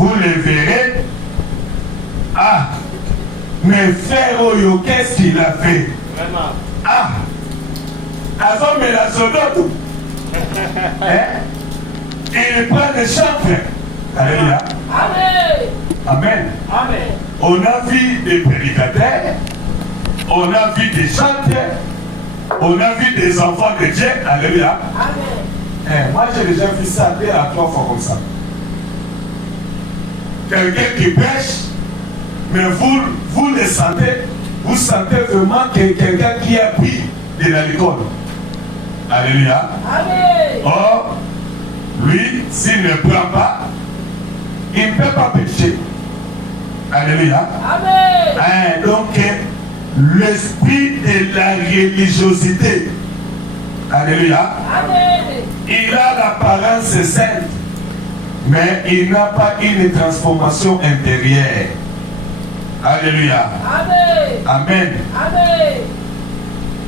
vous le verrez. Ah, mais frère Oyo, qu'est-ce qu'il a fait? Vraiment. Ah, avant mais la sodote. Il prend des chantres. Alléluia. Amen. Amen. Amen. On a vu des prédicateurs, on a vu des chanteurs, on a vu des enfants de Dieu. Alléluia. Amen. Moi j'ai déjà vu ça 2 à 3 fois comme ça. Quelqu'un qui prêche, mais vous le sentez, vous sentez vraiment que quelqu'un qui a pris de l'alcool. Alléluia. Amen. Or, lui, s'il ne prend pas, il ne peut pas pécher. Alléluia. Amen. Donc, l'esprit de la religiosité. Alléluia. Amen. Il a l'apparence sainte, mais il n'a pas une transformation intérieure. Alléluia. Amen. Amen. Amen.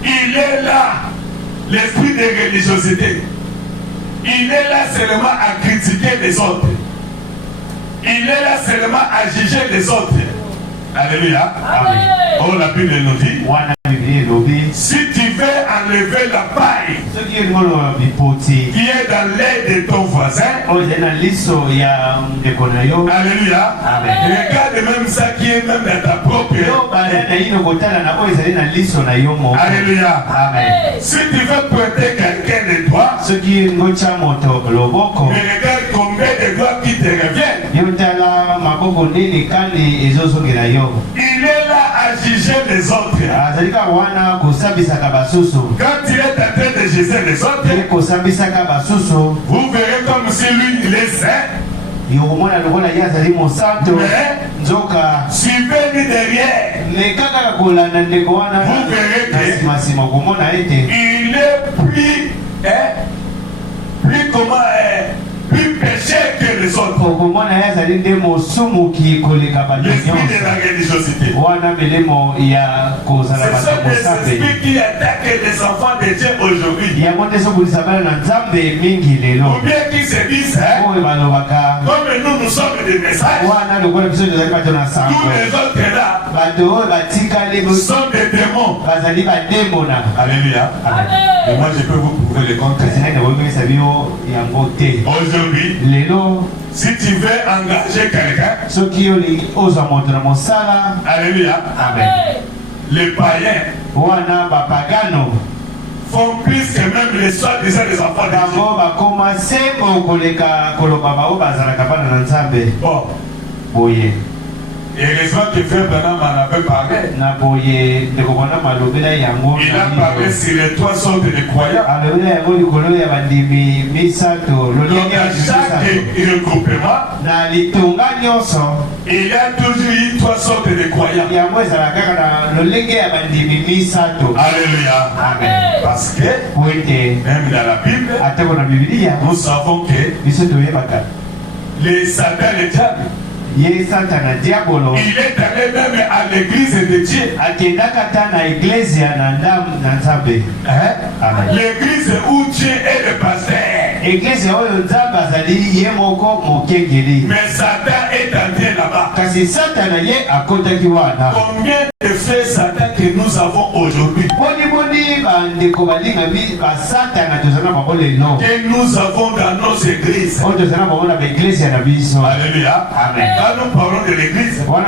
Il est là, l'esprit de religiosité. Il est là seulement à critiquer les autres. Il est là seulement à juger les autres. Alléluia. Amen. Oh, la Bible nous dit, si tu veux enlever la paille qui est dans l'air de ton voisin, alléluia, regarde même ça qui est même dans ta propre. Alléluia. Si tu veux prêter quelqu'un de toi, mais regarde combien de doigts qui te reviennent. Il est là à juger les autres. Quand il est en train de juger les autres, vous verrez comme si lui il est saint. Mais suivez-lui derrière. Vous verrez qu'il est plus comment plus péché que les autres. L'esprit de la religiosité. Ce sont des esprits qui attaquent les enfants de Dieu aujourd'hui. Ou bien qui se disent, comme nous sommes des messages, tous les autres là sont des démons. Alléluia. Et moi je peux vous prouver le contraire. Aujourd'hui, si tu veux engager quelqu'un, alléluia, Amen. les païens font plus que même les soi-disant des enfants de Dieu. Bon. Et heureusement que frère Branham en avait parlé. Il a parlé sur les 3 sortes de croyants. Donc à chaque regroupement, il y a toujours eu 3 sortes de croyants. Alléluia. Amen. Parce que même dans la Bible, nous savons que les Satan, les diables, il est allé même à l'église de Dieu. L'église où Dieu est le pasteur. Mais Satan est entré là-bas. Combien de frères Satan que nous avons aujourd'hui? Que nous avons dans nos églises. Alléluia. Amen. Quand nous parlons de l'église, nous ne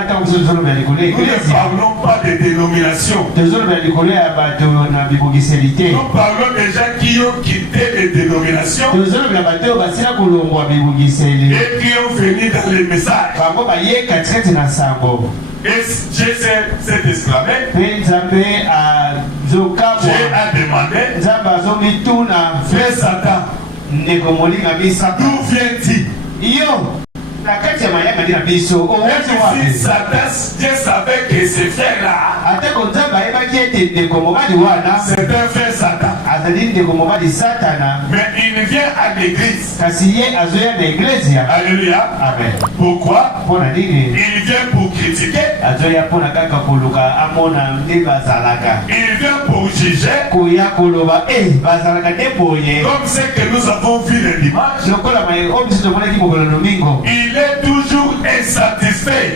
parlons pas de dénomination. Nous parlons des gens qui ont quitté les dénominations et qui ont venu dans les messages. Et Dieu s'est exclamé. Dieu a demandé, frère Satan, d'où viens-tu? Si Satan, Dieu savait que ce frère-là, c'est un frère Satan. mais il vient à l'église. Alléluia. Amen. Pourquoi? Il vient pour critiquer. Il vient pour juger. Comme ce que nous avons vu le dimanche. Il est toujours insatisfait.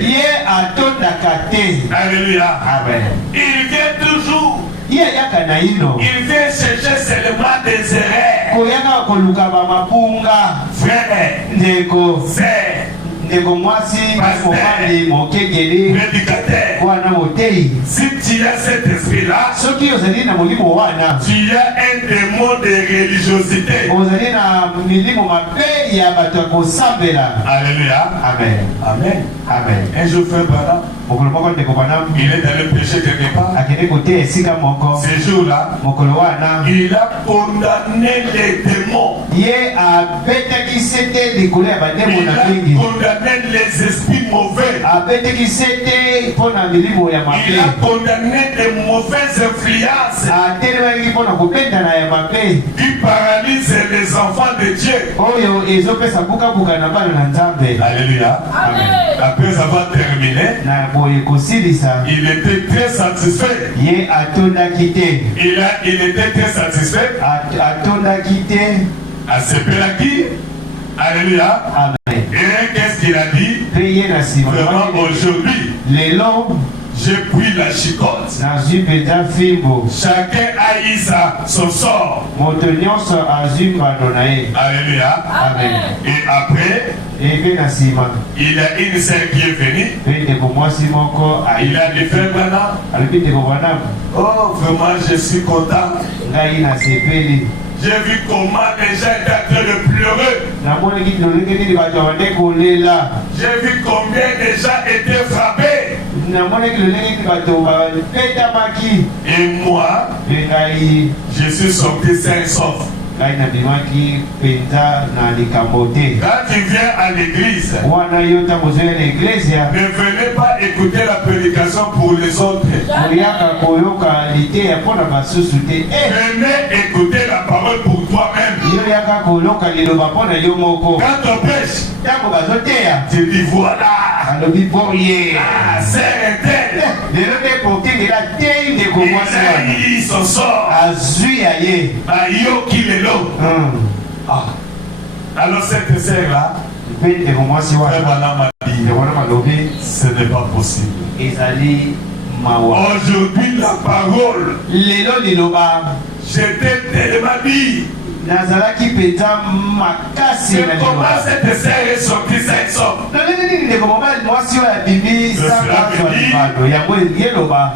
Alléluia. Amen. Il vient toujours. Il vient chercher seulement des erreurs. Frère, sœur, si tu as cet esprit-là, tu as un démon de religiosité. Alléluia. Amen. Amen. Amen. Un jour, frère Branham, il est allé pécher quelque part. Ce jour-là, il a condamné les démons. Il a condamné les esprits mauvais. Il a condamné les mauvaises influences qui paralysent les enfants de Dieu. Alléluia. Amen. Après avoir terminé, il était très satisfait. Il était très satisfait. À ce Pélagi. Alléluia. Amen. Et qu'est-ce qu'il a dit? Vraiment aujourd'hui, j'ai pris la chicotte. Chacun a eu son sort. Alléluia. Amen. Et après, il a une sœur qui est venue. Il a dit, frère Branham, oh vraiment je suis content. J'ai vu comment les gens étaient en train de pleurer. J'ai vu combien les gens étaient frappés. Et moi, je suis sorti sain et sauf. Quand tu viens à l'église, ne venez pas écouter la prédication pour les autres. Venez écouter la parole pour toi-même. Quand on prêche, tu dis voilà. C'est un tel. Il s'en sort. Alors cette sœur-là, ce n'est pas possible. Aujourd'hui la parole, j'étais tellement dit. C'est comment cette sœur est sortie saine sauf.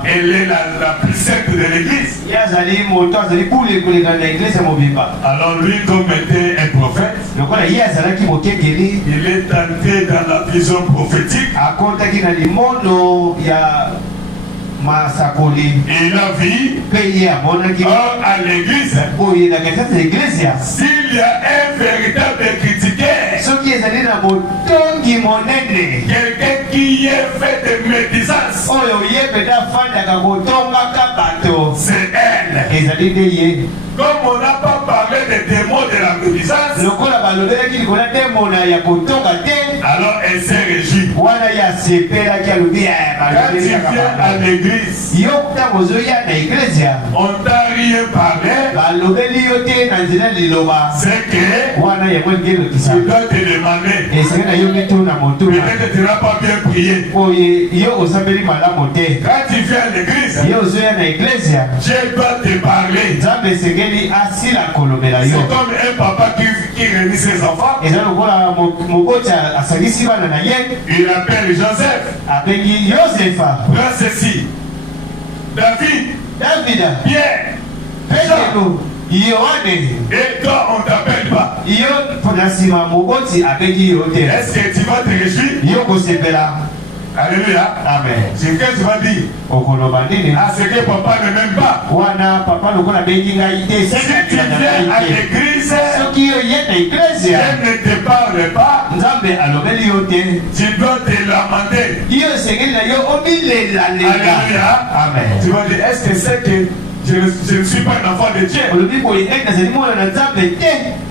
Elle est la plus sainte de l'église. Alors lui, comme était un prophète, il est entré dans la vision prophétique. Et il a vu à l'église, s'il y a un véritable critiqueur, quelqu'un qui est fait de médisance, c'est elle. Comme on n'a pas parlé des démons de la médisance, alors elle s'est réjouie. Quand tu viens à l'église, on t'a rien parlé, c'est que tu dois te demander, peut-être tu n'as pas bien prié. Quand tu viens à l'église, je dois te parler. C'est comme un papa qui réunit ses enfants. Il appelle Joseph. Prends ceci. David. Pierre. Jean. Et toi, on ne t'appelle pas. Est-ce que tu vas te réjouir? Alléluia. Amen. C'est ce que tu vas dire. À ce que papa ne m'aime pas. Si tu viens à l'église, elle ne te parle pas. Tu dois te lamenter. Alléluia. Amen. Tu vas dire, est-ce que c'est que je ne suis pas un enfant de Dieu.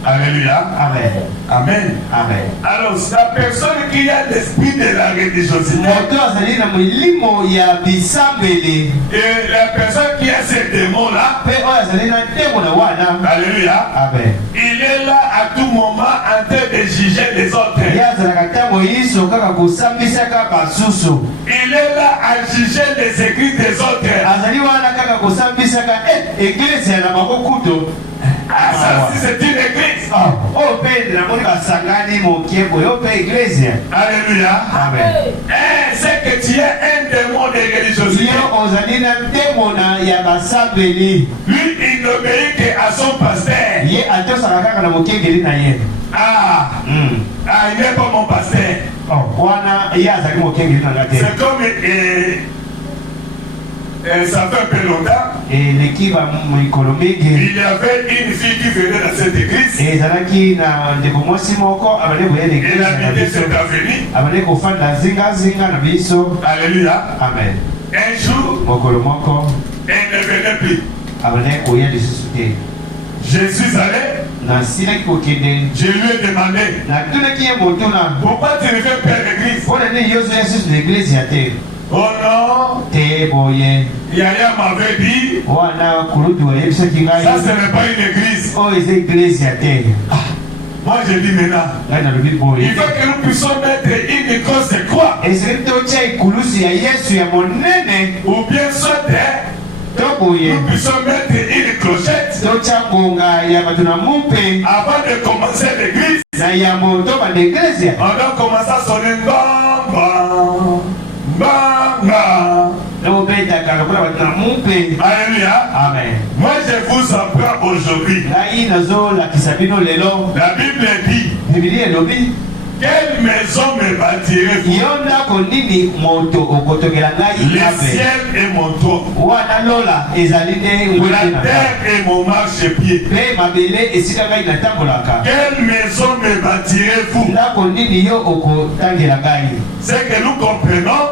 Alléluia. Amen. Amen. Amen. Alors, la personne qui a l'esprit de la religiosité et la personne qui a ces démons-là, alléluia, Amen. il est là à tout moment en train de juger les autres. Il est là à juger les églises des autres. Ah, ça, si c'est une église. Alléluia. Amen. C'est que tu es un démon de religiosité. Lui, il n'obéit qu'à son pasteur. Il n'est pas mon pasteur. C'est comme ça fait un peu longtemps. Il y avait une fille qui venait dans cette église. Elle habitait cette avenue. Alléluia. Amen. Un jour, elle ne venait plus. Je suis allé. Je lui ai demandé pourquoi tu ne fais pas l'église. Oh non, Yaya m'avait dit, ça ce n'est pas une église. Moi je dis maintenant, il faut que nous puissions mettre une grosse croix. Ou bien soit nous puissions mettre une clochette avant de commencer l'église. On doit commencer à sonner Alléluia. Amen. Moi je vous apprends aujourd'hui. La Bible dit, quelle maison me bâtirez-vous? Le ciel est mon toit. La terre est mon marchepied. Quelle maison me bâtirez-vous? C'est que nous comprenons.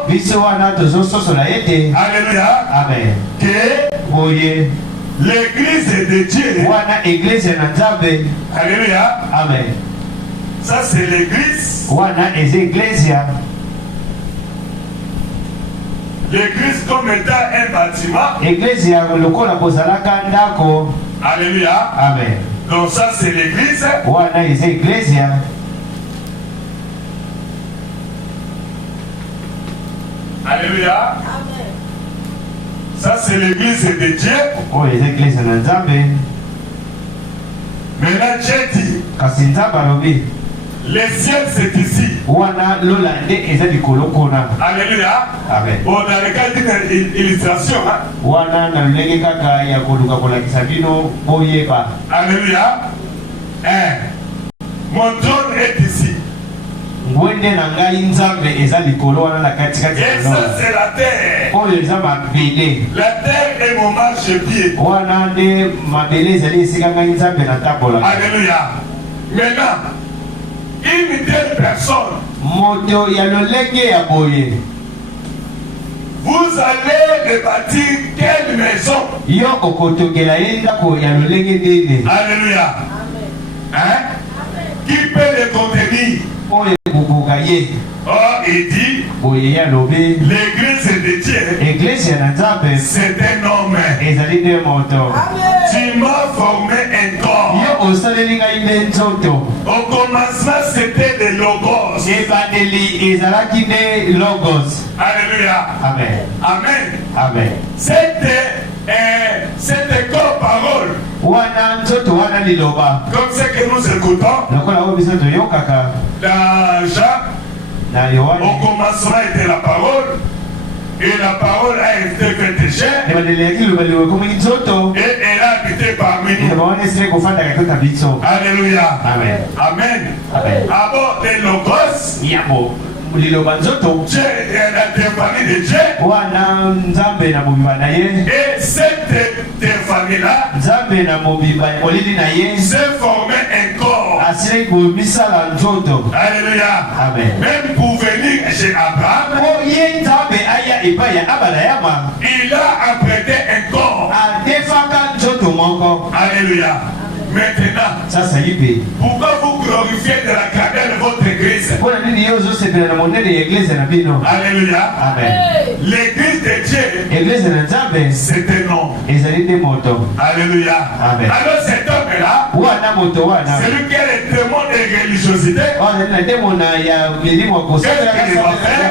Alléluia. Amen. Que l'église de Dieu. Alléluia. Amen. Ça c'est l'église. L'église comme étant un bâtiment. Alléluia. Amen. Donc ça c'est l'église. Alléluia. Amen. Ça c'est l'église de Dieu. Maintenant Dieu dit, le ciel c'est ici. Alléluia. Amen. On a regardé une illustration. Alléluia. Mon trône est ici. Et ça c'est la terre. La terre est mon marchepied. Alléluia. Maintenant, une telle personne, vous allez me bâtir quelle maison? Alléluia. Hein? Qui peut le contenir? Oh, il dit, l'église de Dieu, c'est un homme. Tu m'as formé un corps. Au commencement, c'était le logos. Alléluia. Amen. Amen. Amen. C'était corps parole. Comme ce que nous écoutons. Dans Jean, au commencement était la parole. Et la parole a été faite chair. Et elle a habité parmi nous. Alléluia. Amen. Amen. Amen. Avant les logos, Dieu est la théophanie de Dieu. Et cette théophanie-là s'est formé un corps. Alléluia. Amen. Même pour venir chez Abraham, aya ipaya abalayama. Il a apprêté un corps. Adefaka njoto moko. Alléluia. Maintenant, Sasa hivi. Pourquoi vous glorifiez de la grandeur de votre église? Kuna nini yozo sepela na monene ya église na bino? Alléluia. Amen. L'église de Dieu, Église na Nzambe. c'est un nom. Ezali de moto. Alléluia. Amen. Alors cet homme-là, Wana moto wana. celui qui est le témoin de religiosité, Na demo na ya milimo kosala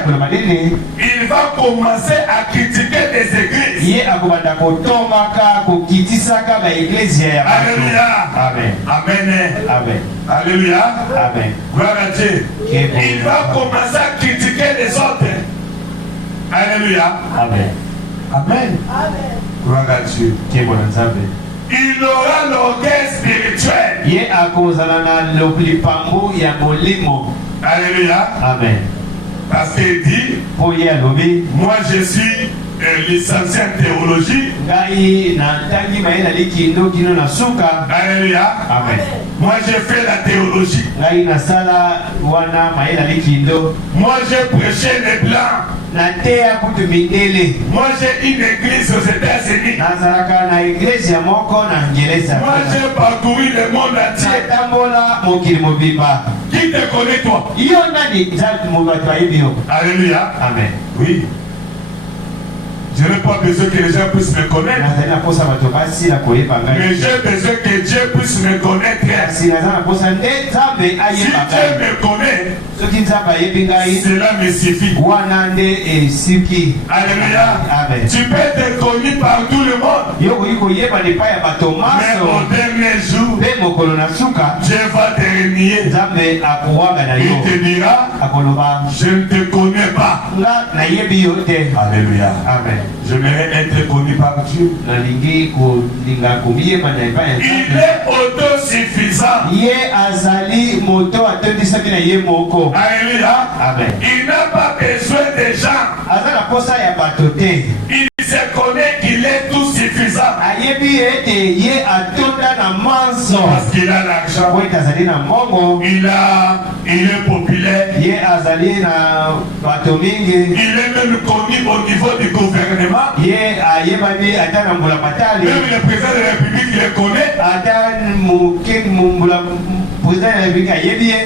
kuna madini. il va commencer à critiquer des églises. Ye akubanda kotomaka kokitisaka ba église ya. Alléluia. Amen. Amen. Amen. Alléluia. Amen. Gloire à Dieu. Il va commencer à critiquer les autres. Alléluia. Amen. Amen. Gloire à Dieu. Il aura l'orgueil spirituel. Ye akozala na lipambo ya molimo. Alléluia. Amen. Parce qu'il dit, moi je suis licencié en théologie. Alléluia. Amen. Moi j'ai fait la théologie. Moi j'ai prêché les blancs. Moi j'ai une église aux États-Unis. Moi j'ai parcouru le monde entier. Qui te connaît toi? Alléluia. Amen. Oui. Je n'ai pas besoin que les gens puissent me connaître. Mais j'ai besoin que Dieu puisse me connaître. Si Dieu me connaît, cela me suffit. Alléluia. Amen. Tu peux être connu par tout le monde. Mais au dernier jour, Dieu va te renier. Il te dira, je ne te connais pas. Alléluia. Amen. J'aimerais être connu par Dieu. Il est autosuffisant. Alléluia. Amen. Il n'a pas besoin de gens. Il se connaît qu'il est tout suffisant. Parce qu'il a l'argent. Il est populaire. Il est même connu au niveau du gouvernement. Même le président de la République le connaît.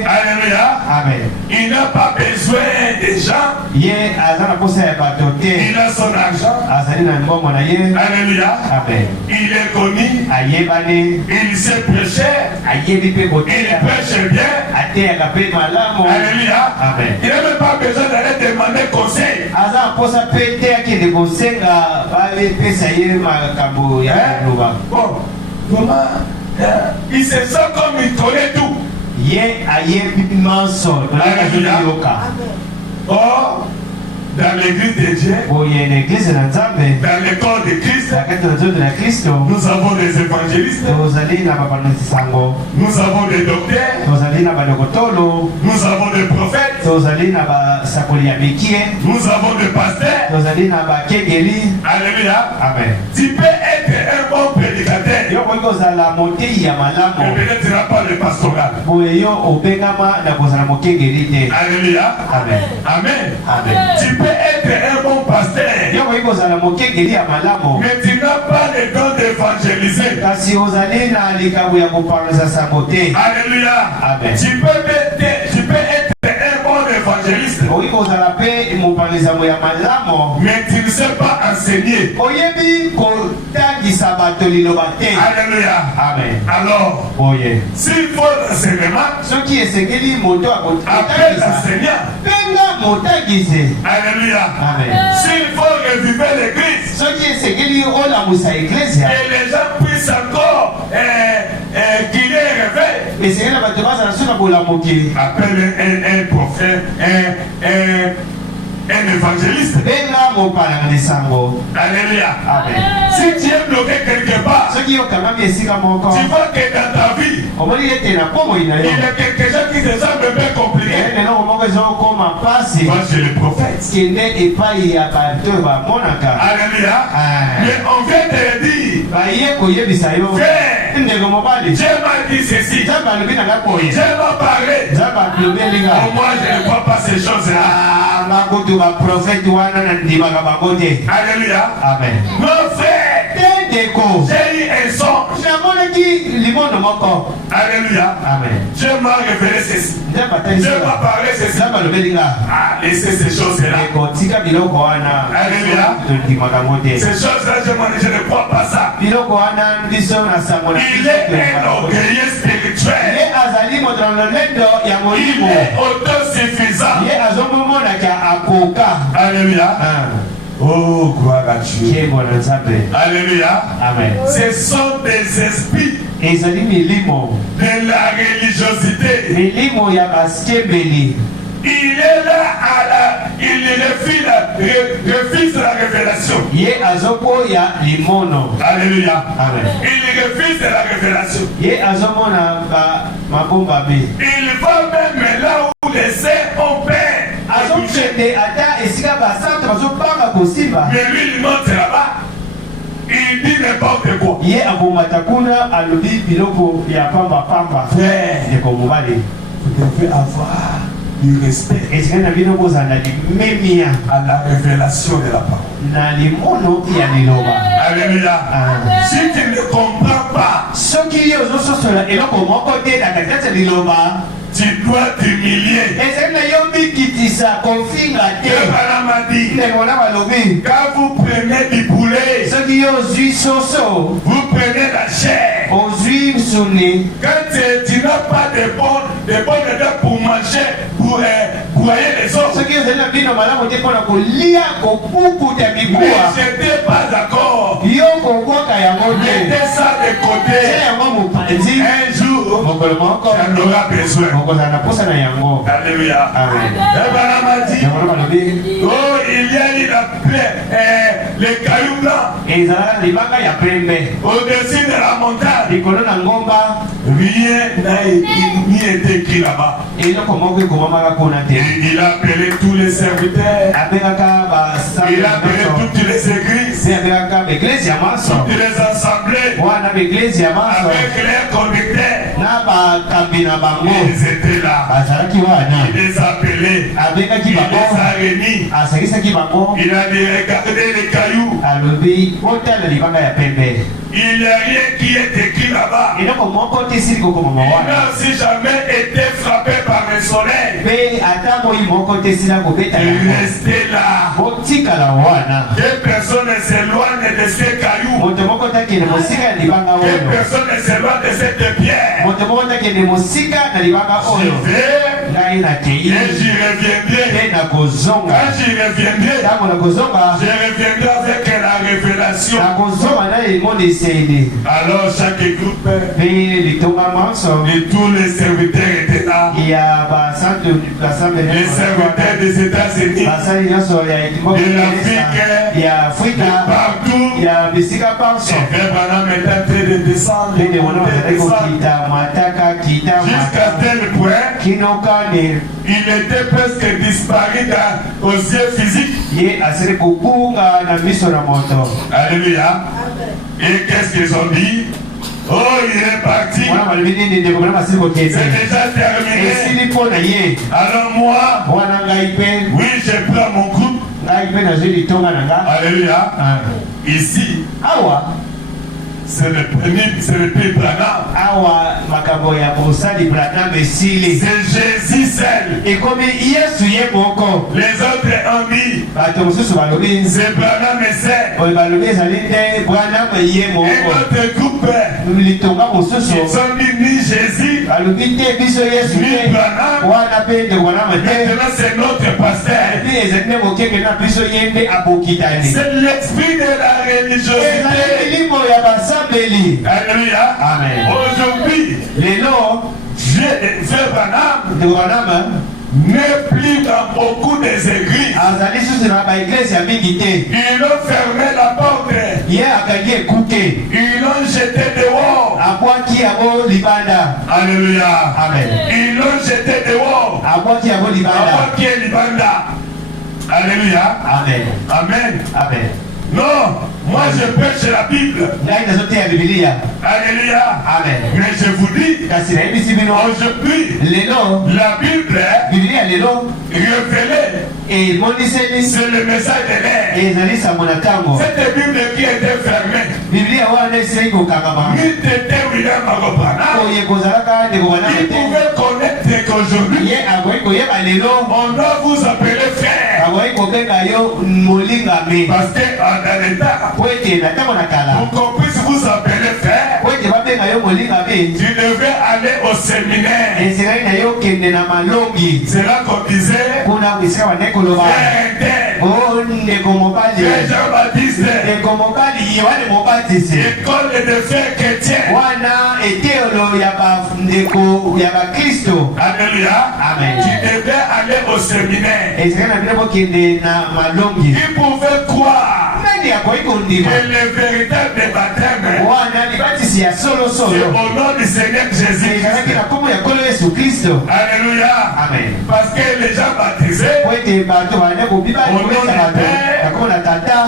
Alléluia. Amen. Il n'a pas besoin de gens. Il a son argent. Alléluia. Amen. Il est connu. Il sait prêcher. Il prêche bien. Alléluia. Amen. Il n'a même pas besoin d'aller demander conseil. Bon, comment il se sent comme il connaît tout. Or, dans l'église de Dieu, dans le corps de Christ, nous avons des évangélistes, nous avons des docteurs, nous avons des prophètes, nous avons des pasteurs. Alléluia. Amen. Tu peux être un bon prédicateur, mais peut-être pas le pastoral. Alléluia. Amen. Amen. Amen. Tu peux être un bon pasteur, mais tu n'as pas le don d'évangéliser. Alléluia. Amen. Tu peux être un bon évangéliste, mais tu ne sais pas enseigner. Alléluia. Amen. Alors, s'il faut l'enseignement, appelle l'enseignant. Alléluia. Amen. S'il faut revivre l'église, que les gens puissent encore qu'il ait réveil, appelle un prophète, un évangéliste. Alléluia. Amen. Si tu es bloqué quelque part, tu vois que dans ta vie, il y a quelque chose qui te semble un peu compliqué. Va chez le prophète. Alléluia. Mais on vient te dire, frère, Dieu m'a dit ceci, Dieu m'a parlé. Moi je ne vois pas ces choses-là. Abakutu ba prophète wana na ndima kabakote. Alléluia. Amen. Mon frère, j'ai eu un songe. Alléluia. Amen. Dieu m'a révélé ceci. Dieu m'a parlé ceci. Ah, laissez ces choses-là. Alléluia. Ces choses-là, je ne crois pas ça. Il est un orgueilleux spirituel. Il est autosuffisant. Alléluia. Oh, gloire à Dieu. Alléluia. Amen. Ce sont des esprits de la religiosité. Il est là il refuse la révélation. Alléluia. Amen. Il refuse la révélation. Il va même là où les saints ont peur. Mais lui, il monte là-bas. Il dit n'importe quoi. Frère, vous devez avoir du respect à la révélation de la parole. Alléluia. Si tu ne comprends pas, tu dois t'humilier. Quand vous prenez du poulet, vous prenez la chair. Quand tu n'as pas de bonnes dents pour manger, pour broyer les os, mais je n'étais pas d'accord. Mettez ça de côté. Un jour, j'en aurai besoin. Alléluia. Oh, il y a eu les cailloux blancs au-dessus de la montagne. Rien n'a été écrit là-bas. Il a appelé tous les serviteurs. Il a appelé toutes les églises. Toutes les assemblées. Avec les conducteurs. Ils étaient là. Il les a appelés. Il les a réunis. Il a dit regardez les cailloux. Il n'y a rien qui est écrit là-bas. Il n'a aussi jamais été frappé par le soleil. Il restait là. Que personne ne s'éloigne de ces cailloux. Que personne ne s'éloigne de cette pierre. Et j'y reviendrai. Quand j'y reviendrai, je reviendrai avec la révélation. Alors chaque groupe et tous les serviteurs étaient là. Les serviteurs des États-Unis, de l'Afrique, de partout. Et Branham est en train de descendre. Jusqu'à tel point, il était presque disparu aux yeux physiques. Alléluia. Et qu'est-ce qu'ils ont dit? Oh, il est parti. C'est déjà terminé. Alors moi, oui, je prends mon groupe. Alléluia. Ici, c'est le prix Branham. C'est Jésus seul. Les autres ont dit c'est Branham et seul. Et notre groupe, ils ont dit ni Jésus, ni Branham. Maintenant c'est notre pasteur. C'est l'esprit de la religiosité. Alléluia. Amen. Aujourd'hui, Frère Branham n'est plus dans beaucoup des églises. Ils ont fermé la porte. Ils l'ont jeté dehors. Alléluia. Amen. Ils l'ont jeté dehors. Alléluia. Amen. Amen. Amen. Non, moi je pêche la Bible. Alléluia. Amen. Mais je vous dis, aujourd'hui, la Bible révélée, c'est le message de l'air. Cette Bible qui était fermée, il pouvait connaître qu'aujourd'hui, on doit vous appeler frère. Parce que dans l'état, pour qu'on puisse vous appeler frère, tu devais aller au séminaire. C'est là qu'on disait frère Jean-Baptiste, école de frères chrétiens. Alléluia. Amen. Tu devais aller au séminaire. Il pouvait croire que le véritable baptême, c'est au nom du Seigneur Jésus. Alléluia. Amen. Parce que les gens baptisés au nom du Père,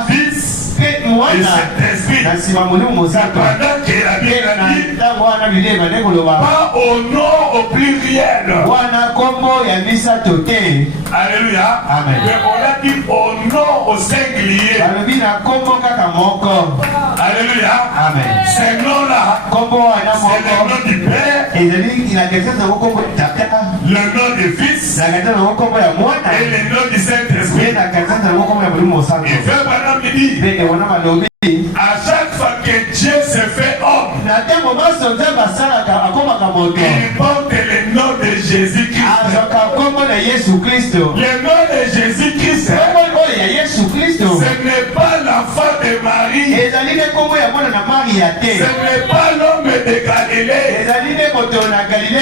Fils et Saint-Esprit. Pendant que la Bible dit pas au nom au pluriel. Alléluia. Amen. Mais on a dit au nom au singulier. Alléluia. Amen. Ces noms-là, c'est le nom du Père, le nom du Fils et le nom du Saint-Esprit. Et Frère Branham dit, à chaque fois que Dieu se fait homme, il porte le nom de Jésus-Christ. Le nom de Jésus-Christ, ce n'est pas l'enfant de Marie, ce n'est pas l'homme de Galilée, mais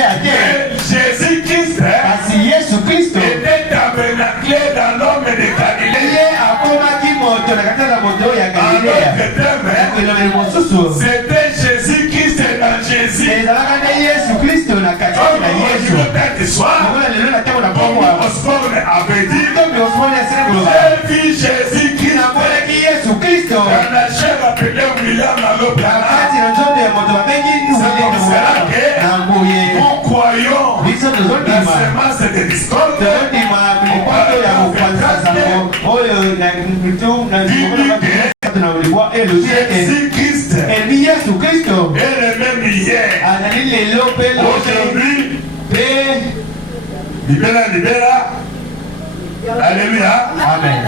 Jésus-Christ était tabernaclé dans l'homme de Galilée. C'était Jésus-Christ dans Jésus. Aujourd'hui soir, comme Osborne avait dit, j'ai vu Jésus-Christ dans la chair appelée William Alobana. C'est comme cela que nous croyons la semence de discorde. Jésus-Christ est le même hier, aujourd'hui, libéra. Alléluia. Amen.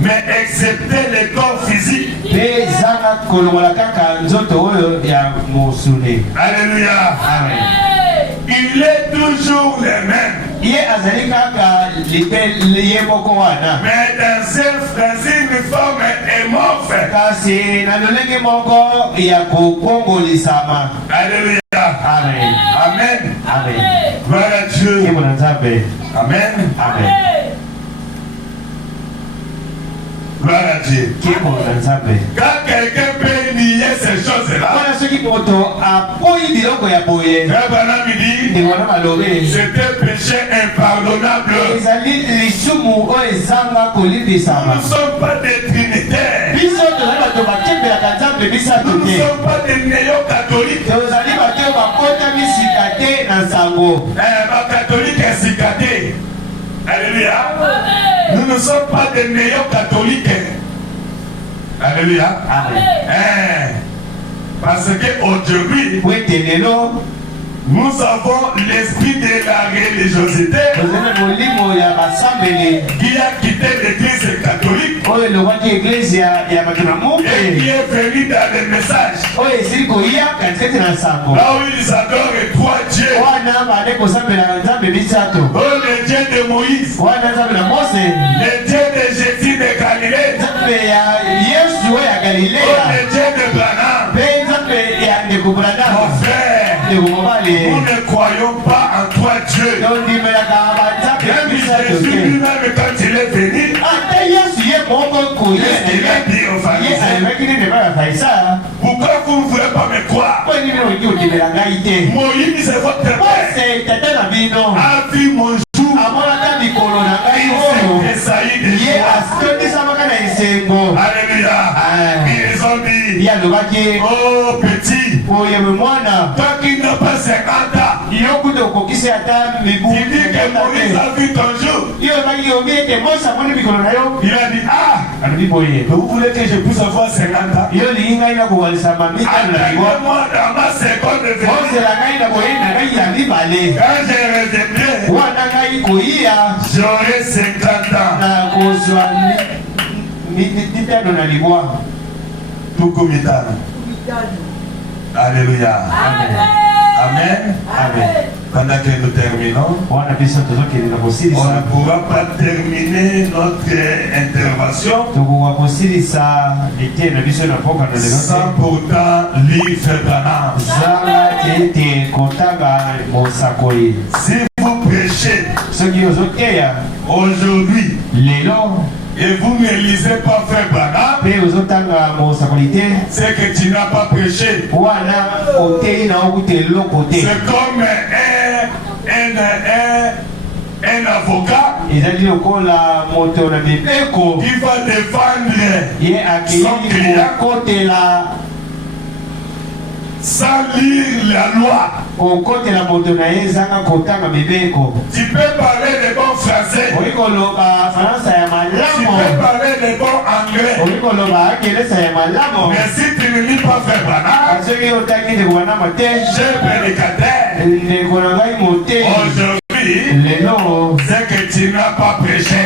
Mais excepté le corps physique. Alléluua. Amen. Il est toujours le même. Mais dans une forme émorphe. Alléluia. Amen. Amen. Amen. Gloire à Dieu. Amen. Amen. Gloire à Dieu. Quand quelqu'un peut nier ces choses-là, Frère Branham dit, c'est un péché impardonnable. Nous ne sommes pas des trinitaires. Nous ne sommes pas des néo-catholiques. Catholique est cicaté. Alléluia. Nous ne sommes pas des néo-catholiques. Alléluia. Amen. Parce qu'aujourd'hui, nous avons l'esprit de la religiosité qui a quitté l'église catholique et qui est venu dans le message. Là où ils adorent trois dieux. Le Dieu de Moïse, le Dieu de Jésus de Galilée, le Dieu de Branham. Mon frère, nous ne croyons pas en trois dieux. Même Jésus lui-même, quand il est venu, il a dit aux pharisiens, pourquoi vous ne voulez pas me croire? Moïse, c'est votre père, a vu mon jour. Il s'est Esaïe de joie. Alléluia. Ils ont dit, oh petit, toi qui n'as pas 50 ans, tu dis que Moïse a vu ton jour. Il a dit, vous voulez que je puisse avoir 50 ans? Attendez-moi dans ma seconde de vie. Quand je reviendrai, j'aurai 50 ans. Tout comme Alléluia. Amen. Amen. Pendant que nous terminons, on ne pourra pas terminer notre intervention sans pourtant lire Branham. Si vous prêchez aujourd'hui et vous ne lisez pas Frère Branham, c'est que tu n'as pas prêché. C'est comme un avocat qui va défendre son client sans lire la loi. Tu peux parler de bon français. Tu peux parler de bon anglais. Mais si tu ne lis pas Frère Branham, j'ai prédicateur. Aujourd'hui, c'est que tu n'as pas prêché.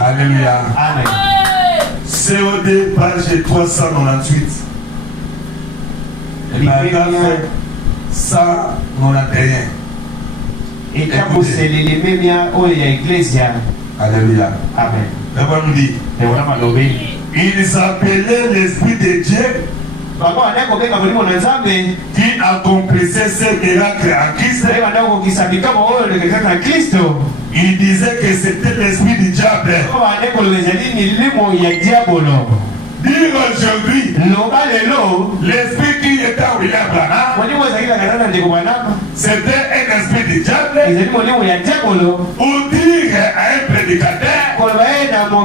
Alléluia. Amen. COD page 398. Paragraphe 191. Alléluia. Amen. Ils appelaient l'Esprit de Dieu qui accomplissait ce miracle en Christ. Il disait que c'était l'esprit du diable. Dire aujourd'hui, l'esprit qui était en William Branham, c'était un esprit du diable. Ou dire à un prédicateur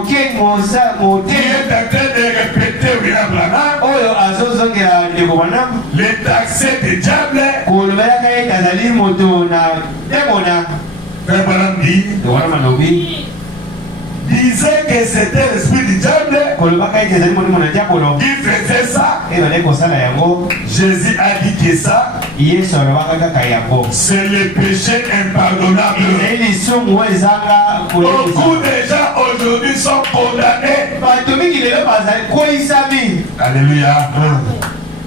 qui est en train de répéter William Branham, le taxé du diable. Frère Branham disait que c'était l'esprit du diable qui faisait ça. Jésus a dit que ça, c'est le péché impardonnable. Beaucoup de gens aujourd'hui sont condamnés. Alléluia.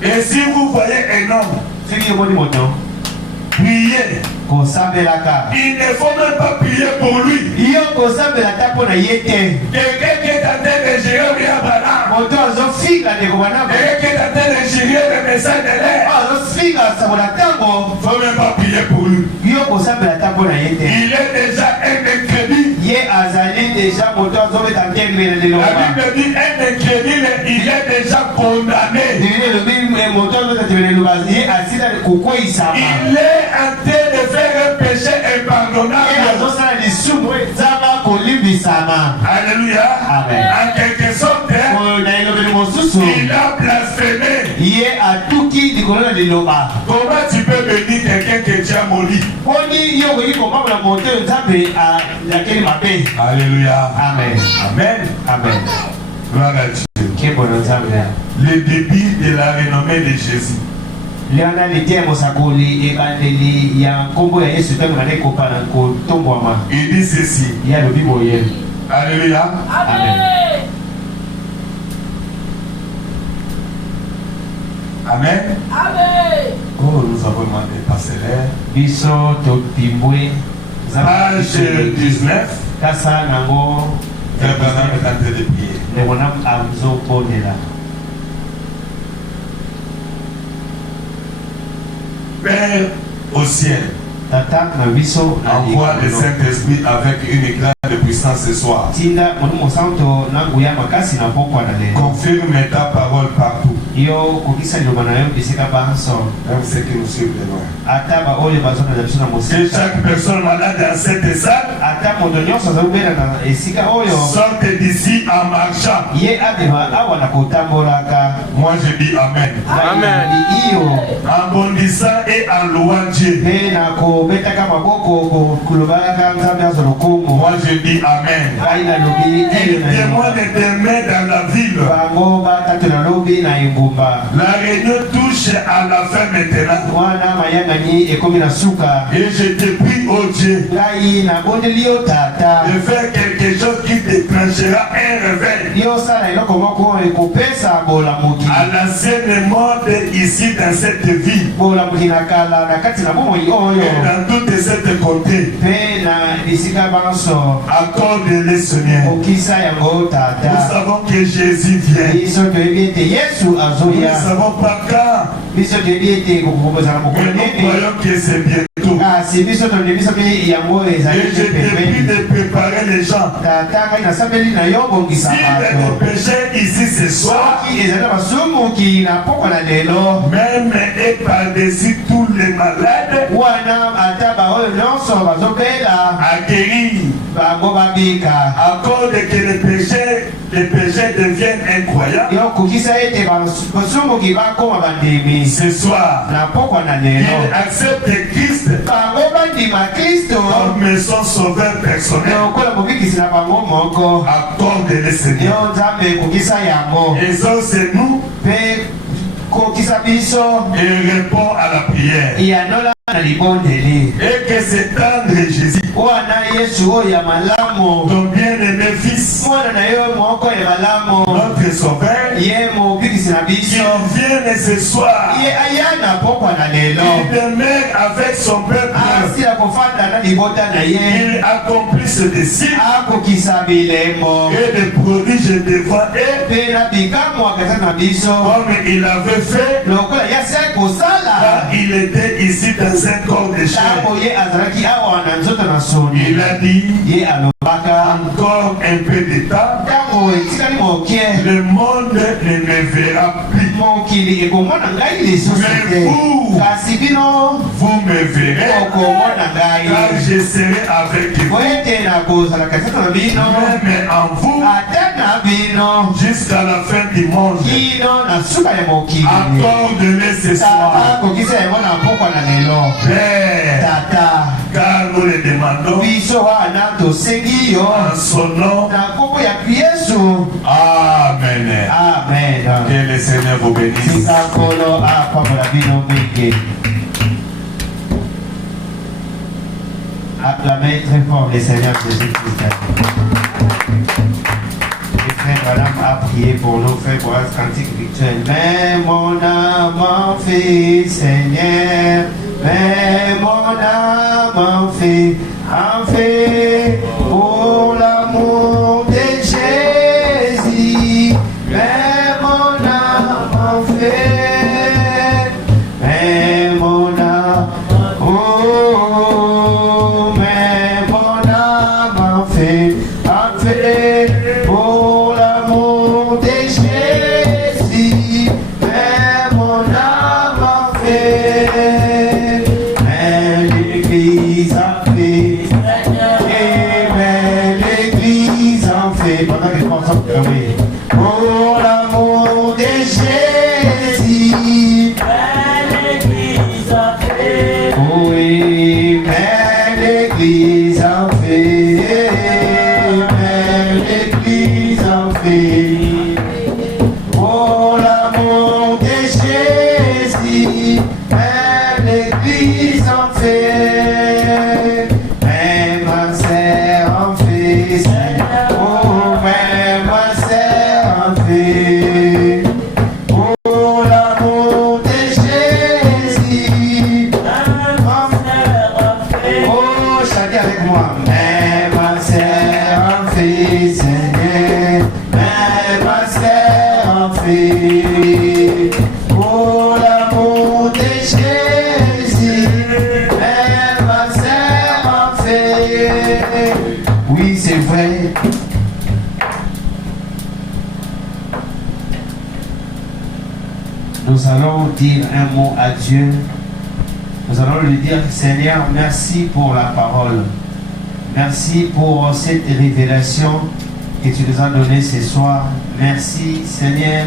Et si vous voyez un homme prier, il ne faut même pas prier pour lui. Quelqu'un qui est en train de gérer William Branham, quelqu'un qui est en train de gérer le message de l'air, il ne faut même pas prier pour lui. Il est déjà un incrédule. La Bible dit un incrédule, il est déjà condamné. Il est en train de faire un péché impardonnable. Alléluia. Amen. En quelque sorte, il a blasphémé. Comment tu peux bénir quelqu'un que tu as maudit? Alléluia. Amen. Amen. Amen. Gloire à Dieu. Le début de la renommée de Jésus. Il dit ceci. Alléluia. Amen. Amen. Amen. Oh, nous avons demandé passer l'air. Page 19. Frère Branham est en train de prier. Père au ciel, envoie le Saint-Esprit avec une grande puissance ce soir. Confirme ta parole partout. Yo kokisa liloba na yo bisika banso. Même ceux qui nous suivent de loin. Ata ba oyo bazona na biso na Que mosika. chaque personne malade dans cette salle Ata moto nyonso azobela na esika oyo. sorte d'ici en marchant. Ye abima awa na kotambolaka. Moi je dis Amen. Amen. Iyo. En bondissant et en louant Dieu. Pe na kobetaka maboko kulobaka nzambe azolokumu. Moi je dis Amen. Aina lobi Il témoigne des mains dans la ville. Bango batatu na lobi na engumba. La réunion touche à la fin maintenant. Mwana mayanga ni ekomi na suka. Et je te prie, oh Dieu, Ngai na bondeli yo tata. de faire quelque chose qui déclenchera un réveil Yo sala eloko moko ekopesa bolamuki. à l'ancienne mode ici dans cette vie Bolamuki na kala na kati na bomoi et oyo. dans toutes cette côtés. Pe na bisika banso. Accorde-les, Seigneur. Okisa yango Nous tata. savons que Jésus vient. Biso toyebi ete Yesu Nous ne azoya. savons pas quand, Biso toyebi ete kokobozala mais mokolo nous nini. croyons que c'est bientôt. Kasi biso toyebi biso pe yango ezali Et je te prie pembeni. de préparer les gens. Tata ngai nasambeli na yo bongisa S'il y a bato. des péchés ici ce soir, Soki ezali na basumuki na poko na lelo. même et par-dessus tous les malades, Wana ata baoyo nyonso bazobela à guérir. bango babika. Accorde que les péchés deviennent incroyables. Yo kokisa ete basumuki bakoma bandimi. Ce soir, Na poko na ils lelo. acceptent Christ Bango bandima Kristo. comme son sauveur personnel. Lokola mobikisi na bango moko. Accorde-les, Seigneur. Yo nzambe kokisa yango. Exauce-nous Pe kokisa biso. et réponds à la prière. Yanola na libondeli. Et que cet tendre Jésus, Wana Yesu oyo ya malamu. ton bien-aimé Fils, Mwana na yo moko ya malamu. notre sauveur, Ye mobikisi na qu'il biso. vienne ce soir. Ye aya na pokwa na lelo. Il demeure avec son peuple. Asila kofanda na libota na ye. Il accomplisse des signes Akokisa bilemo. et des prodiges devant eux, Pe na bikamwa kata na biso. comme il avait fait Lokola yasi quand kosala. il était ici dans un corps de chair. Tango ye azalaki awa na nzoto na soni. Il a dit, Ye alobaka. encore un peu de temps, Tango etikali mokie. le monde ne me verra plus. Mokili ekomona ngai lisusu te. Kasi bino Vous me verrez, okomona car ngai. je serai avec vous, Po ete na kozala kasito na bino. même en vous, Ata na bino. jusqu'à la fin du monde. Kino na suka ya mokili. Accorde-le ce Tata soir, kokisa yango na pokwa na lelo. Père, Tata car nous le demandons biso wana tosengi yo en son nom. na nkombo ya Yesu. Amen. Amen. Que le Seigneur vous bénisse. Sika nkolo apambola bino mingi. Acclamez très fort le Seigneur Jésus-Christ. Et frère Madame a prié pour nous, frère Boaz, cantique victuel. Mais mon âme en fait, Seigneur, mais mon âme en fait pour l'amour de Jésus. Mais mon âme en fait, mais mon âme, oh, mais mon âme en fait pour l'amour de Jésus. Mais mon âme en fait, mais l'église en fait, et mais l'église en fait. Pendant que je pense à oui. Pour l'amour de Jésus. Oui, mais l'église en fait, mais l'église en fait, pour l'amour de Jésus, mais l'église en fait, mais ma sœur en fait, oh, mais ma sœur en fait, pour l'amour de Jésus. Oh, chantez avec moi. Mais ma sœur en fait, Seigneur. Mais ma sœur en fait. Pour l'amour de Jésus. Mais ma sœur en fait. Oui, c'est vrai. nous allons dire un mot à Dieu. Nous allons lui dire, Seigneur, merci pour la parole. Merci pour cette révélation que tu nous as donnée ce soir. Merci, Seigneur,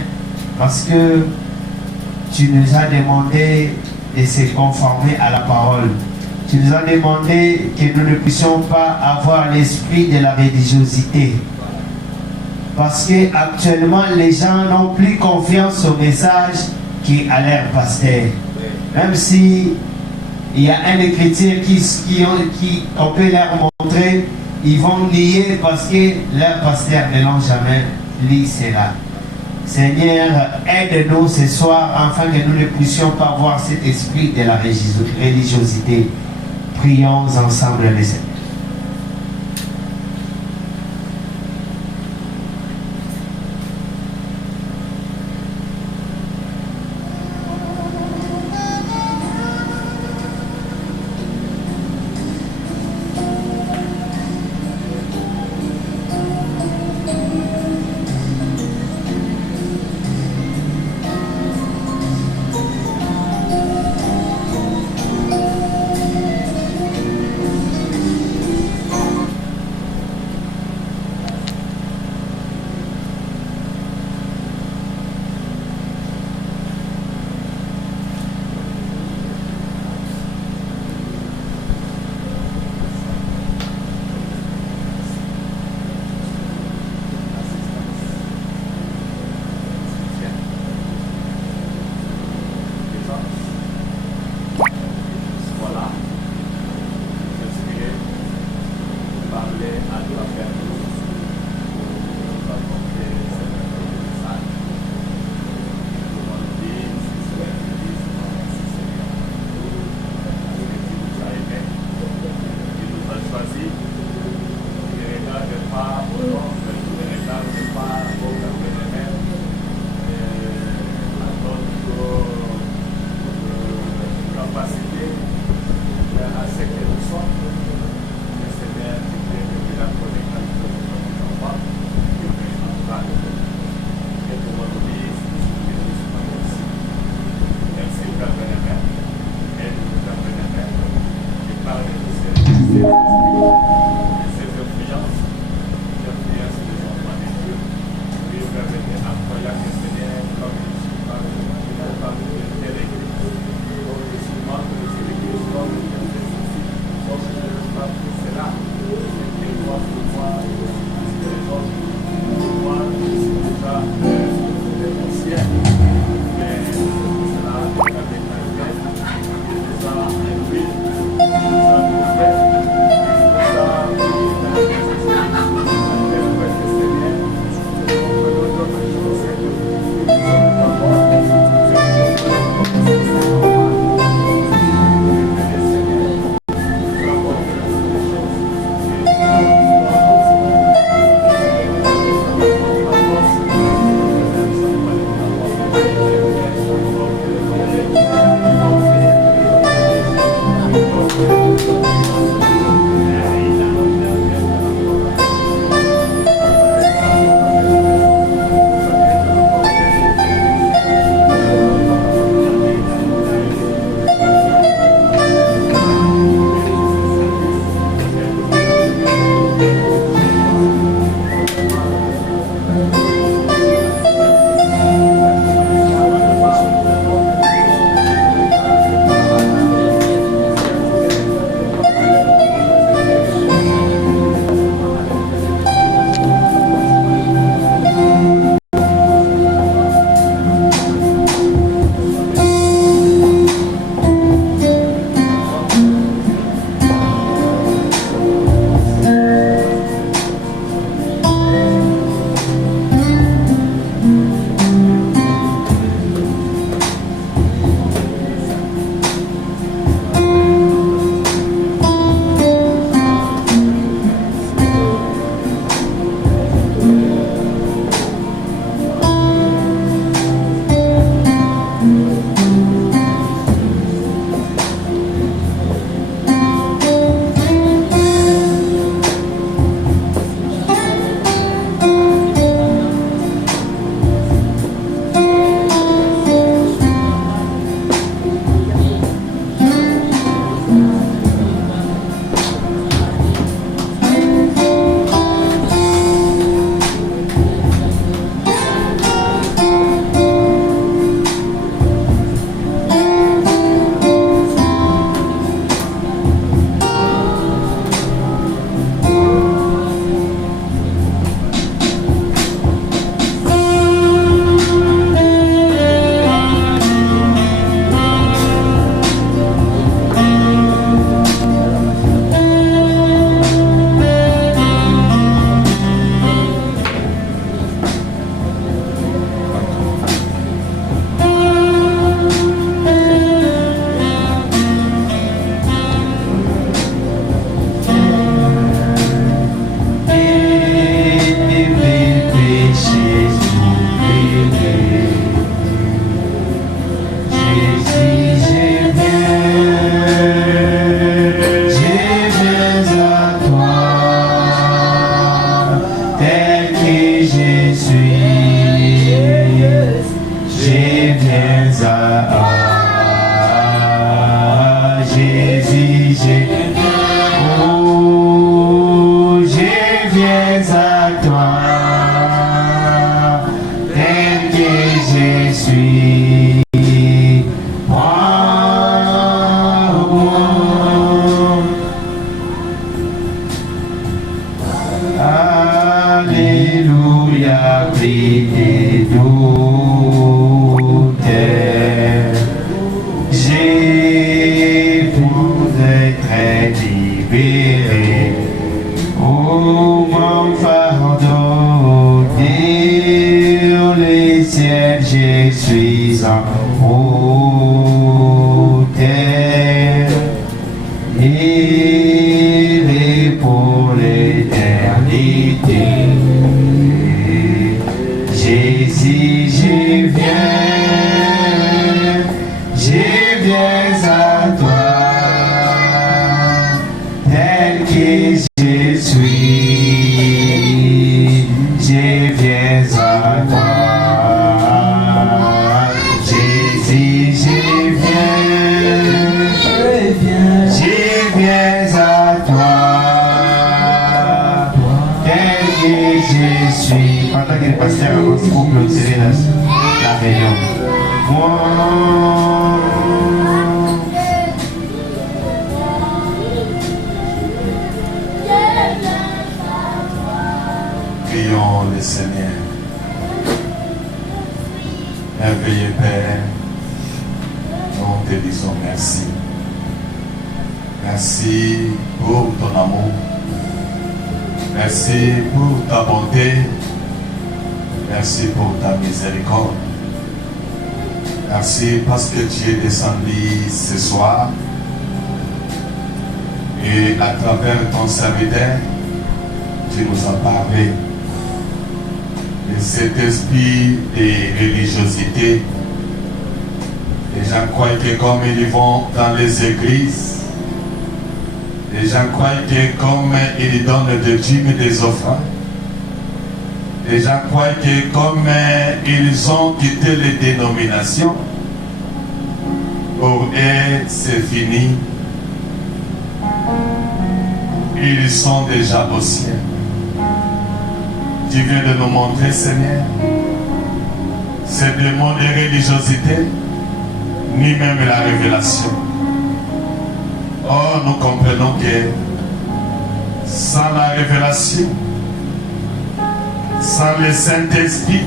parce que tu nous as demandé de se conformer à la parole. Tu nous as demandé que nous ne puissions pas avoir l'esprit de la religiosité. Parce que actuellement, les gens n'ont plus confiance au message qui a leur pasteur. Même si il y a un des chrétiens on peut leur montrer, ils vont nier parce que leur pasteur ne l'ont jamais lu cela. Seigneur, aide-nous ce soir afin que nous ne puissions pas avoir cet esprit de la religiosité. Prions ensemble le Seigneur. Alléluia, priez doute. J'ai d'être libéré. Oh mon fardeau, sur les ciels, je suis en route. Et pour l'éternité, Jésus, je viens à toi, tel que je suis, je viens à toi. Jésus, je viens à toi, tel que je suis. Pendant que le pasteur avance pour clôturer la réunion. Prions le Seigneur. Merveilleux Père, nous te disons merci. Merci pour ton amour. Merci pour ta bonté. Merci pour ta miséricorde. Merci parce que tu es descendu ce soir et à travers ton serviteur, tu nous as parlé de cet esprit de religiosité. Les gens croient que comme ils vont dans les églises, les gens croient que comme ils donnent des dîmes et des offrandes, les gens croient que comme ils ont quitté les dénominations, pour eux c'est fini. Ils sont déjà au ciel. Tu viens de nous montrer, Seigneur, c'est le monde de religiosité, ni même la révélation. Oh, nous comprenons que sans la révélation, sans le Saint-Esprit,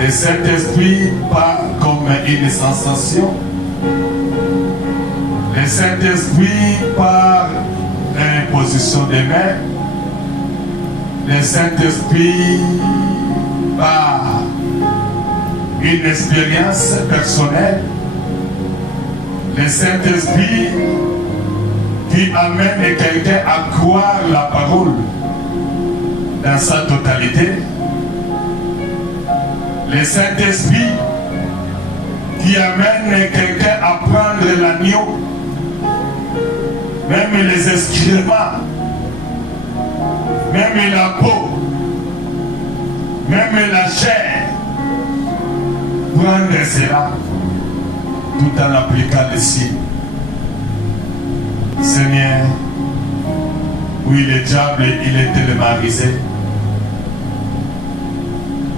le Saint-Esprit pas comme une sensation, le Saint-Esprit par l'imposition des mains, le Saint-Esprit par une expérience personnelle, le Saint-Esprit qui amène quelqu'un à croire la parole dans sa totalité, le Saint-Esprit qui amène quelqu'un à prendre l'agneau, même les excréments, même la peau, même la chair, prendre cela tout en appliquant le signe. Seigneur, oui, le diable, il est tellement risé.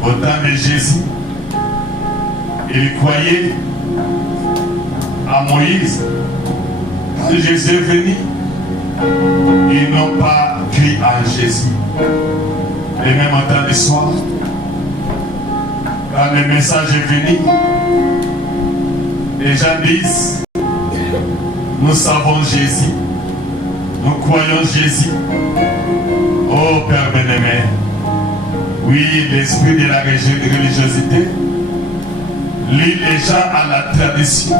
Au temps de Jésus, il croyait à Moïse. Quand Jésus est venu, ils n'ont pas cru à Jésus. Et même au temps du soir, quand le message est venu, les gens disent, nous savons Jésus, nous croyons Jésus. Oh Père bien-aimé, oui, l'esprit de la religiosité lie les gens à la tradition.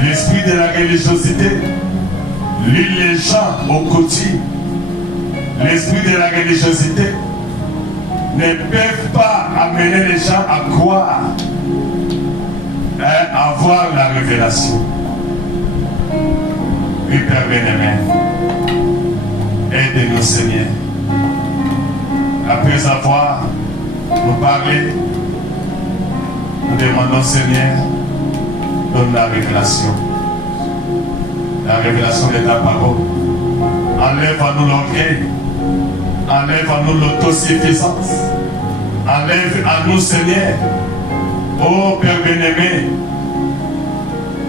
L'esprit de la religiosité lie les gens au coutume. L'esprit de la religiosité ne peut pas amener les gens à croire, à avoir la révélation. Oui, Père bien-aimé, aide-nous, Seigneur. Après avoir nous parlé, nous demandons, Seigneur, donne la révélation de ta parole. Enlève à nous l'orgueil, enlève à nous l'autosuffisance, enlève à nous, Seigneur, oh Père bien-aimé,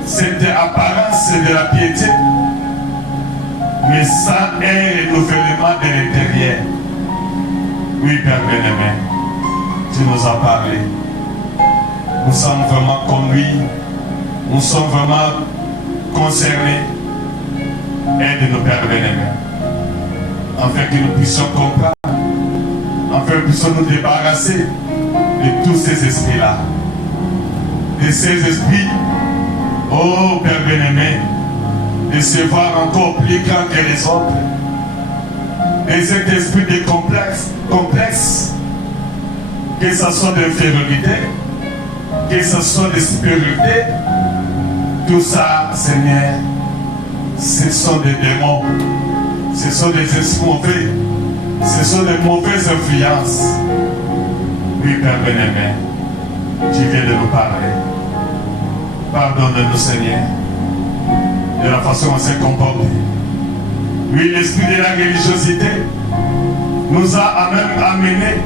cette apparence de la piété mais sans un renouvellement de l'intérieur. Oui, Père bien-aimé, tu nous as parlé. Nous sommes vraiment conduits, nous sommes vraiment concernés. Aide-nous, Père bien-aimé, afin que nous puissions comprendre, afin que nous puissions nous débarrasser de tous ces esprits-là. De ces esprits, oh Père bien-aimé, de se voir encore plus grand que les autres. Et cet esprit de complexe, que ce soit d'infériorité, que ce soit de supériorité, tout ça, Seigneur, ce sont des démons, ce sont des esprits mauvais, ce sont des mauvaises influences. Oui, Père bien-aimé, tu viens de nous parler. Pardonne-nous, Seigneur, de la façon dont on s'est comporté. Oui, l'esprit de la religiosité nous a même amené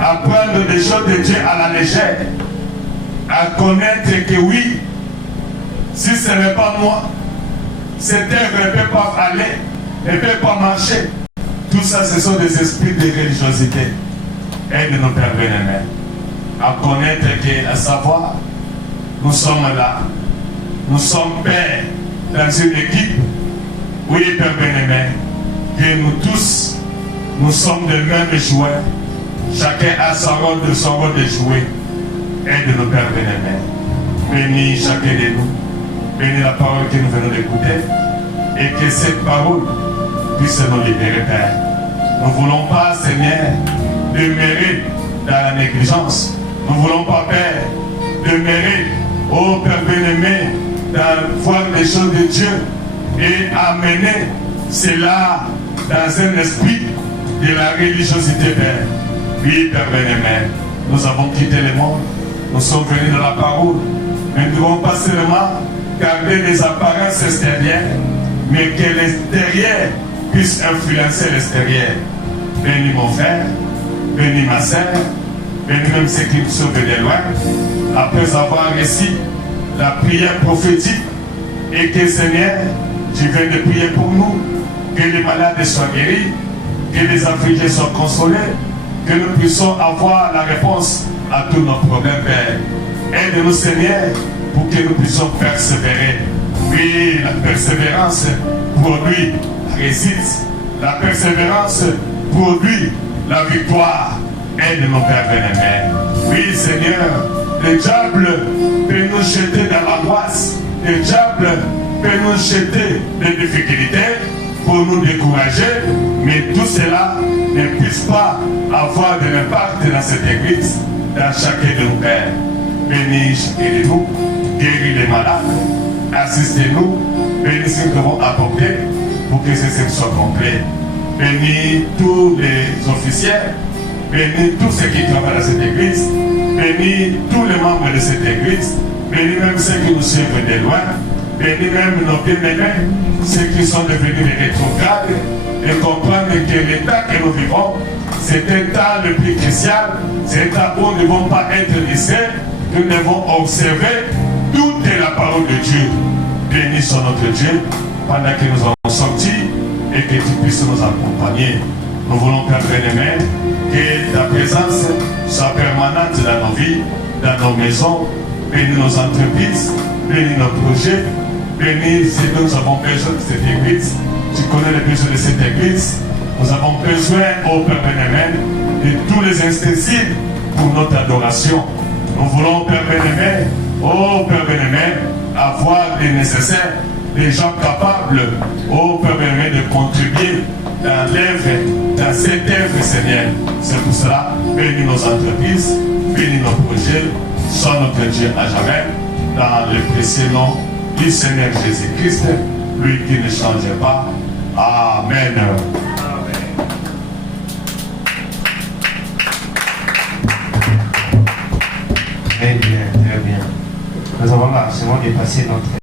à prendre des choses de Dieu à la légère, à connaître que oui, si ce n'est pas moi, cette œuvre ne peut pas aller, ne peut pas marcher. Tout ça, ce sont des esprits de religiosité. Aide-nous, Père bien-aimé, à connaître que, à savoir, nous sommes là, nous sommes pères dans une équipe. Oui, Père bien-aimé, que nous tous, nous sommes de mêmes joueurs. Chacun a son rôle de jouer. Aide-nous, Père bien-aimé. Bénis chacun de nous. Bénis la parole que nous venons d'écouter. Et que cette parole puisse nous libérer, Père. Nous ne voulons pas, Seigneur, demeurer dans la négligence. Nous ne voulons pas, Père, demeurer, oh Père bien-aimé, dans voir les choses de Dieu et amener cela dans un esprit de la religiosité, Père. Oui, Père bien-aimé, nous avons quitté le monde, nous sommes venus dans la parole, mais nous ne devons pas seulement garder les apparences extérieures, mais que l'extérieur puisse influencer l'extérieur. Bénis mon frère, bénis ma sœur, bénis même ceux qui nous sont venus loin, après avoir reçu la prière prophétique, et que Seigneur, tu viens de prier pour nous, que les malades soient guéris, que les affligés soient consolés, que nous puissions avoir la réponse à tous nos problèmes, Père. Aide-nous, Seigneur, pour que nous puissions persévérer. Oui, la persévérance produit la réussite. La persévérance produit la victoire. Aide-nous, Père bien-aimé. Oui, Seigneur, le diable peut nous jeter dans l'angoisse. Le diable peut nous jeter des difficultés pour nous décourager, mais tout cela ne puisse pas avoir de l'impact dans cette église, dans chacun de nos pères. Bénis chacun de nous, guéris les malades, assistez-nous, bénis ce que nous devons apporter pour que ce service soit complet. Bénis tous les officiels, bénis tous ceux qui travaillent dans cette église, bénis tous les membres de cette église, bénis même ceux qui nous suivent de loin, bénis même nos bien-aimés, ceux qui sont devenus des rétrogrades, et comprendre que l'état que nous vivons, c'est un temps le plus crucial, c'est un temps où nous ne devons pas être laissés, nous devons observer toute la parole de Dieu. Bénissons notre Dieu pendant que nous allons sortir et que tu puisses nous accompagner. Nous voulons, Père bien-aimé, que ta présence soit permanente dans nos vies, dans nos maisons, bénis nos entreprises, bénis nos projets, bénis ce que nous avons besoin de cette église. Tu connais les besoins de cette église. Nous avons besoin, ô Père bien-aimé, de tous les ustensiles pour notre adoration. Nous voulons, Père bien-aimé, ô Père bien-aimé, avoir les nécessaires, des gens capables, ô Père bien-aimé, de contribuer dans l'œuvre, dans cette œuvre, Seigneur. C'est pour cela, bénis nos entreprises, bénis nos projets, sois notre Dieu à jamais, dans le précieux nom du Seigneur Jésus-Christ, lui qui ne change pas. Amen. Très bien, très bien. Nous avons largement dépassé notre